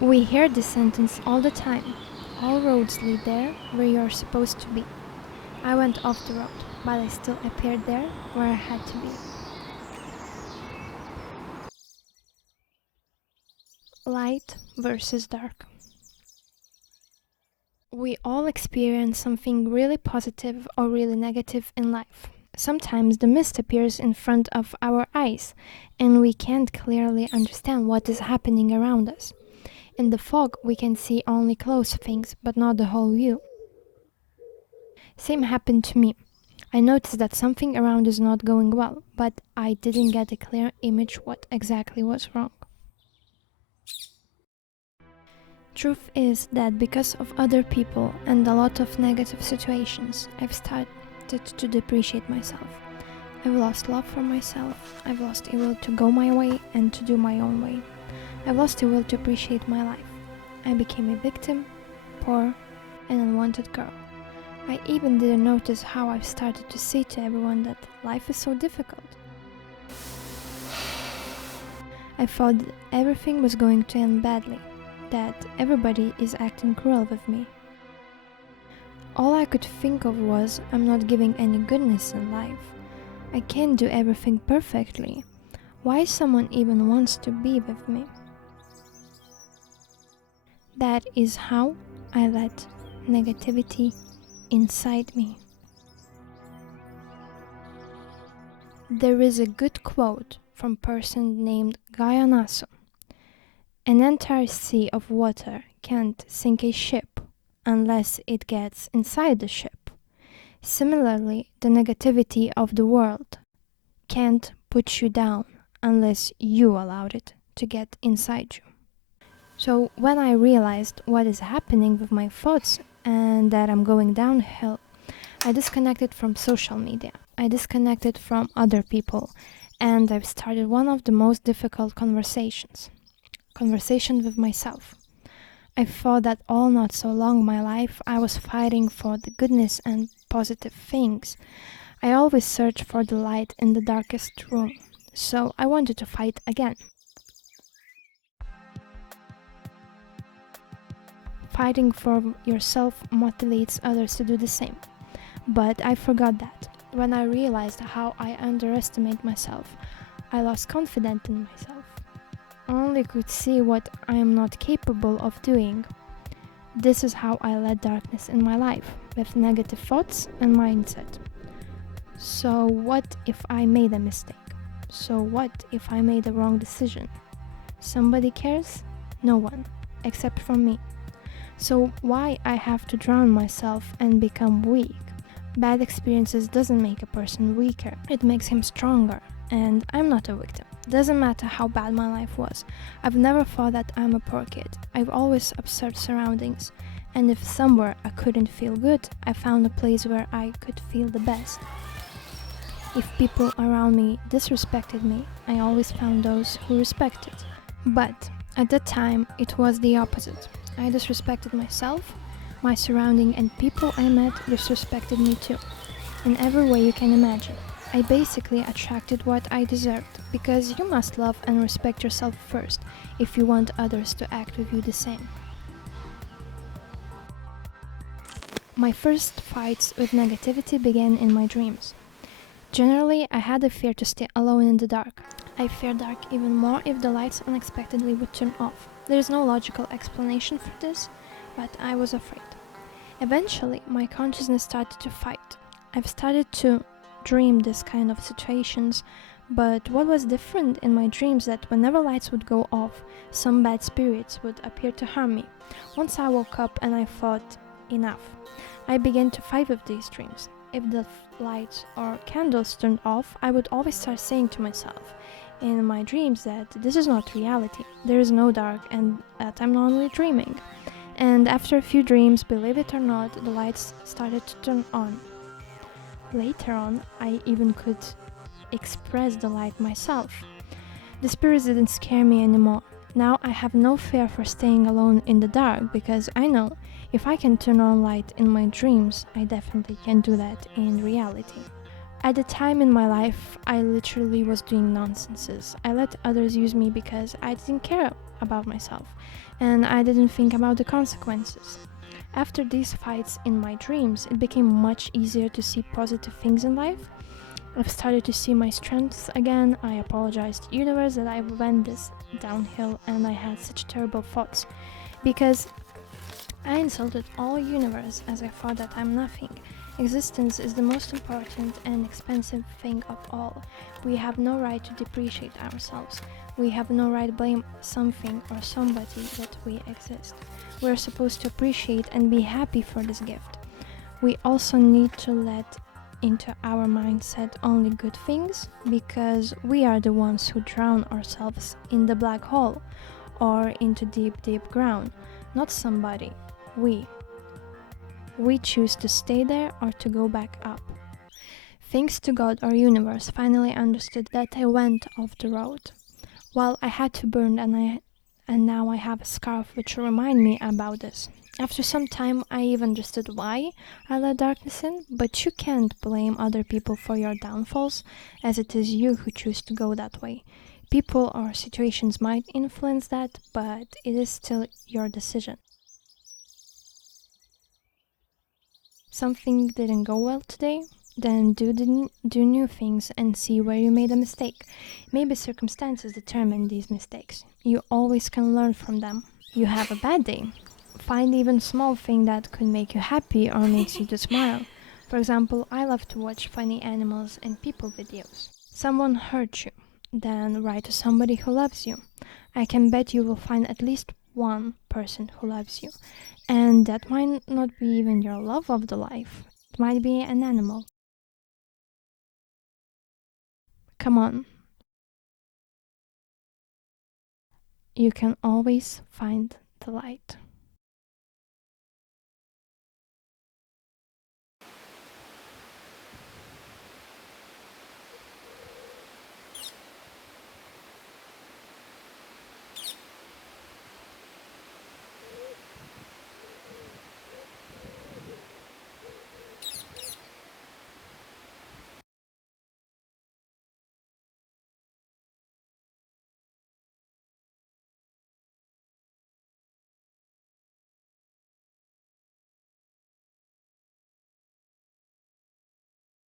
We hear this sentence all the time. All roads lead there where you're supposed to be. I went off the road, but I still appeared there where I had to be. Light versus dark. We all experience something really positive or really negative in life. Sometimes the mist appears in front of our eyes, and we can't clearly understand what is happening around us. In the fog, we can see only close things, but not the whole view. Same happened to me. I noticed that something around is not going well, but I didn't get a clear image what exactly was wrong. Truth is that because of other people and a lot of negative situations, I've started to depreciate myself. I've lost love for myself, I've lost a will to go my way and to do my own way. I've lost a will to appreciate my life. I became a victim, poor, and unwanted girl. I even didn't notice how I've started to say to everyone that life is so difficult. I thought that everything was going to end badly, that everybody is acting cruel with me. All I could think of was I'm not giving any goodness in life. I can't do everything perfectly. Why someone even wants to be with me? That is how I let negativity inside me. There is a good quote from a person named Guyanaso. An entire sea of water can't sink a ship unless it gets inside the ship. Similarly, the negativity of the world can't put you down unless you allowed it to get inside you. So when I realized what is happening with my thoughts and that I'm going downhill, I disconnected from social media. I disconnected from other people, and I've started one of the most difficult conversations with myself. I thought that all not so long my life I was fighting for the goodness and positive things. I always search for the light in the darkest room, so I wanted to fight again. Fighting for yourself motivates others to do the same. But I forgot that. When I realized how I underestimate myself, I lost confidence in myself. I only could see what I am not capable of doing. This is how I let darkness in my life, with negative thoughts and mindset. So what if I made a mistake? So what if I made the wrong decision? Somebody cares? No one, except for me. So why I have to drown myself and become weak? Bad experiences doesn't make a person weaker, it makes him stronger, and I'm not a victim. Doesn't matter how bad my life was. I've never thought that I'm a poor kid. I've always observed surroundings, and if somewhere I couldn't feel good, I found a place where I could feel the best. If people around me disrespected me, I always found those who respected. But at that time, it was the opposite. I disrespected myself, my surrounding, and people I met disrespected me too, in every way you can imagine. I basically attracted what I deserved, because you must love and respect yourself first if you want others to act with you the same. My first fights with negativity began in my dreams. Generally, I had a fear to stay alone in the dark. I fear dark even more if the lights unexpectedly would turn off. There is no logical explanation for this, but I was afraid. Eventually, my consciousness started to fight. I've started to dream this kind of situations, but what was different in my dreams that whenever lights would go off, some bad spirits would appear to harm me. Once I woke up and I thought, enough. I began to fight with these dreams. If the lights or candles turned off, I would always start saying to myself in my dreams that this is not reality, there is no dark, and that I'm only dreaming. And after a few dreams, believe it or not, the lights started to turn on. Later on, I even could express the light myself. The spirits didn't scare me anymore. Now I have no fear for staying alone in the dark, because I know if I can turn on light in my dreams, I definitely can do that in reality. At the time in my life, I literally was doing nonsenses. I let others use me because I didn't care about myself, and I didn't think about the consequences. After these fights in my dreams, it became much easier to see positive things in life. I've started to see my strengths again. I apologized to the universe that I went this downhill and I had such terrible thoughts because I insulted all universe as I thought that I'm nothing. Existence is the most important and expensive thing of all. We have no right to depreciate ourselves. We have no right to blame something or somebody that we exist. We're supposed to appreciate and be happy for this gift. We also need to let into our mindset only good things because we are the ones who drown ourselves in the black hole or into deep, deep ground, not somebody. We. We choose to stay there or to go back up. Thanks to God or universe, finally understood that I went off the road. Well, I had to burn and now I have a scarf which remind me about this. After some time, I even understood why I let darkness in, but you can't blame other people for your downfalls, as it is you who choose to go that way. People or situations might influence that, but it is still your decision. Something didn't go well today? Then do new things and see where you made a mistake. Maybe circumstances determine these mistakes. You always can learn from them. You have a bad day. Find even small thing that could make you happy or makes you to smile. For example, I love to watch funny animals and people videos. Someone hurt you, then write to somebody who loves you. I can bet you will find at least one person who loves you. And that might not be even your love of the life. It might be an animal. Come on, you can always find the light.